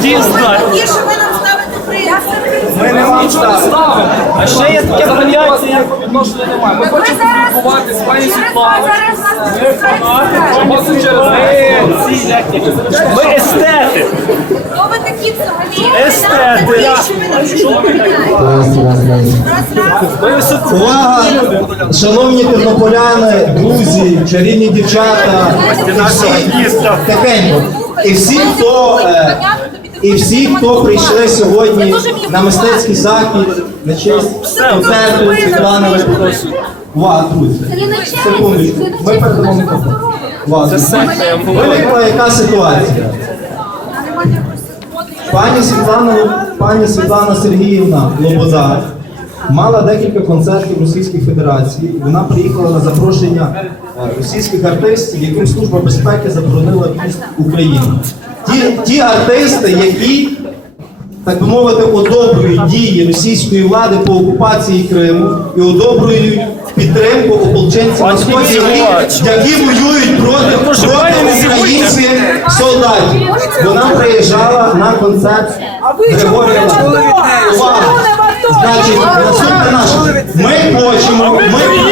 ставите приїзд. Ми не вам ставимо. А ще є таке поняття, як Відношення немає. Ми хочемо спілкуватися з пані Світланою. Ми естети. Хто ви такі взагалі? Естети. Увага! Шановні тернополяни, друзі, чарівні дівчата, і всі, тихенько. І всі, хто, е, і всі, хто прийшли сьогодні на мистецький захід, на честь концерту Світлани Лепотовської. Увага, друзі, секундочку, ми передамо мікрофон. Увага, Виникла яка ситуація? Пані Світлана, пані Світлана Сергіївна Лобода мала декілька концертів Російської Федерації. Вона приїхала на запрошення е, російських артистів, яким Служба безпеки заборонила в'їзд в Україну. Ті, ті артисти, які, так би мовити, одобрюють дії російської влади по окупації Криму і одобрюють підтримку ополченців на сході, які, які воюють проти, проти українських солдатів. Вона приїжджала на концерт Григорія Увага! Значить, наступне наше. Ми хочемо, ми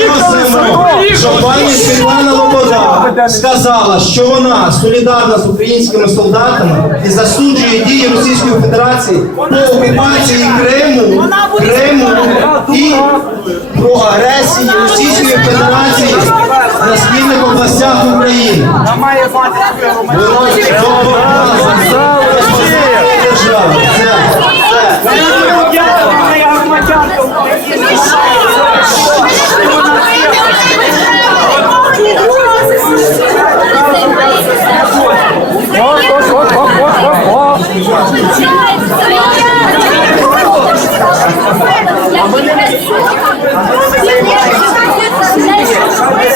просимо, щоб пані Світлана Лобода сказала, що вона солідарна з українськими солдатами і засуджує дії Російської Федерації по окупації Криму, Криму і про агресію Російської Федерації на східних областях України. Вона має мати свою Воно держава. Це, це. Як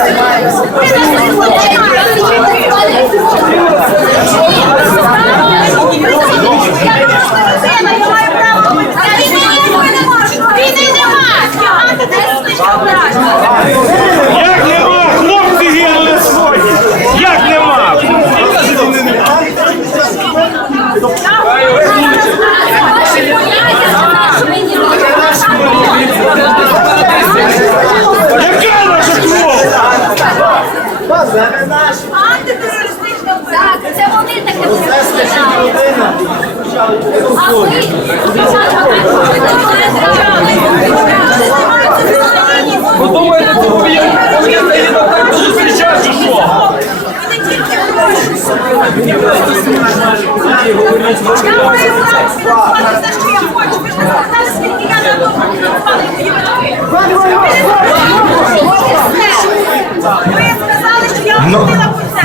Thank you.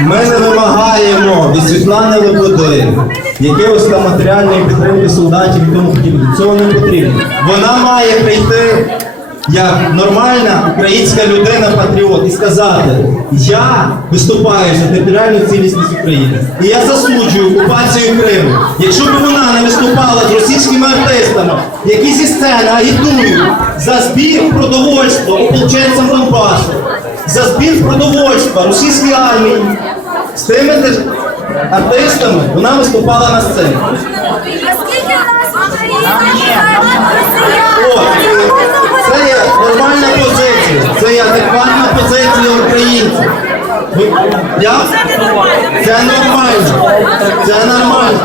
Ми не вимагаємо від Світлани Лободи якихось там матеріальної підтримки солдатів і тому подібне. Цього не потрібно. Вона має прийти як нормальна українська людина, патріот, і сказати: я виступаю за територіальну цілісність України. І я засуджую окупацію Криму. Якщо б вона не виступала з російськими артистами, які зі сцени агітують за збір продовольства ополченцям Донбасу, за збір продовольства російської армії, з тими артистами вона виступала на сцені. Наскільки нас в Україні О, це є нормальна позиція, це є адекватна позиція українців. Ви- Я? Це нормально. Це нормально.